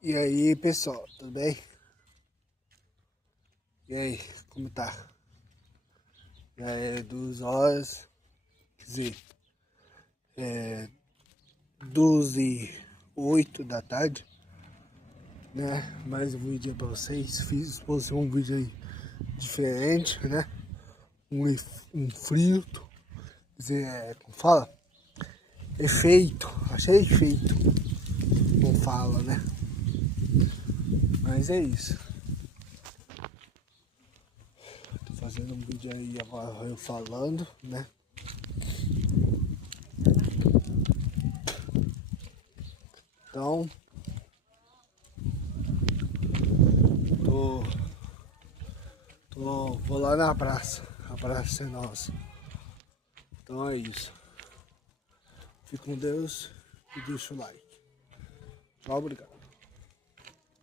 E aí, pessoal, tudo bem? E aí, como tá? Já é 2 horas, quer dizer, é 12h08 da tarde, né? Mais um vídeo aí pra vocês. Fiz um vídeo aí diferente, né? Um frio, quer dizer, como fala? Efeito, achei efeito, não fala, né? Mas é isso. Tô fazendo um vídeo aí agora eu falando, né? Então, vou lá na praça. A praça é nossa. Então é isso. Fique com Deus e deixa o like. Tchau, obrigado.